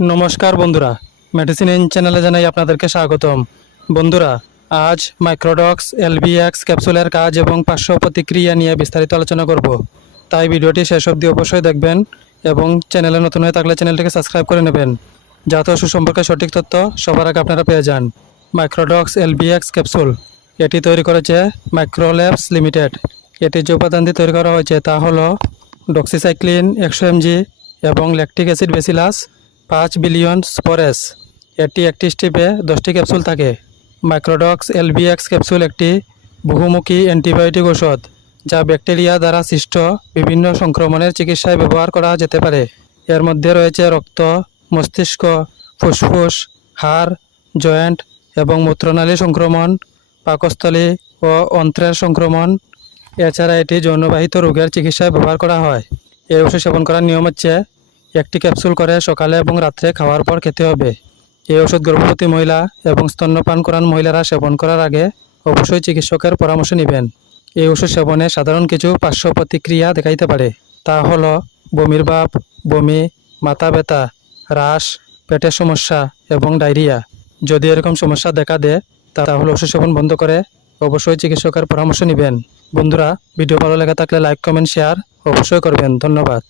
নমস্কার বন্ধুরা। Medicine in চ্যানেলে জানাই আপনাদেরকে স্বাগতম। বন্ধুরা, আজ মাইক্রোডক্স এলবিএক্স ক্যাপসুলের কাজ এবং পার্শ্ব প্রতিক্রিয়া নিয়ে বিস্তারিত আলোচনা করব। তাই ভিডিওটি শেষ অবধি অবশ্যই দেখবেন এবং চ্যানেলে নতুন হয়ে থাকলে চ্যানেলটিকে সাবস্ক্রাইব করে নেবেন। যাতে ওষুধ সম্পর্কে সঠিক তথ্য সবার আগে আপনারা পেয়ে যান। মাইক্রোডক্স এলবিএক্স ক্যাপসুল এটি তৈরি করেছে মাইক্রোল্যাবস লিমিটেড এটির যে উপাদান দিয়ে তৈরি করা হয়েছে তা হলো ডক্সিসাইক্লিন একশো এমজি এবং ল্যাকটিক অ্যাসিড বেসিলাস পাঁচ বিলিয়ন স্পোরেস। এটি একটি স্টিপে দশটি ক্যাপসুল থাকে। মাইক্রোডক্স এলবিএক্স ক্যাপসুল একটি বহুমুখী অ্যান্টিবায়োটিক ওষুধ যা ব্যাকটেরিয়া দ্বারা সৃষ্ট বিভিন্ন সংক্রমণের চিকিৎসায় ব্যবহার করা যেতে পারে। এর মধ্যে রয়েছে রক্ত, মস্তিষ্ক, ফুসফুস, হাড়, জয়েন্ট এবং মূত্রনালী সংক্রমণ, পাকস্থলী ও অন্ত্রের সংক্রমণ। এছাড়া এটি যৌনবাহিত রোগের চিকিৎসায় ব্যবহার করা হয়। এই ওষুধ সেবন করার নিয়ম হচ্ছে একটি ক্যাপসুল করে সকালে এবং রাত্রে খাওয়ার পর খেতে হবে। এই ওষুধ গর্ভবতী মহিলা এবং স্তন্যপান করান মহিলারা সেবন করার আগে অবশ্যই চিকিৎসকের পরামর্শ নেবেন। এই ওষুধ সেবনে সাধারণ কিছু পার্শ্ব প্রতিক্রিয়া দেখাইতে পারে। তা হল বমির ভাব, বমি, মাথা ব্যথা হ্রাস পেটের সমস্যা এবং ডায়রিয়া। যদি এরকম সমস্যা দেখা দেয়, তাহলে ওষুধ সেবন বন্ধ করে অবশ্যই চিকিৎসকের পরামর্শ নেবেন। বন্ধুরা, ভিডিও ভালো লেগে থাকলে লাইক, কমেন্ট, শেয়ার অবশ্যই করবেন। ধন্যবাদ।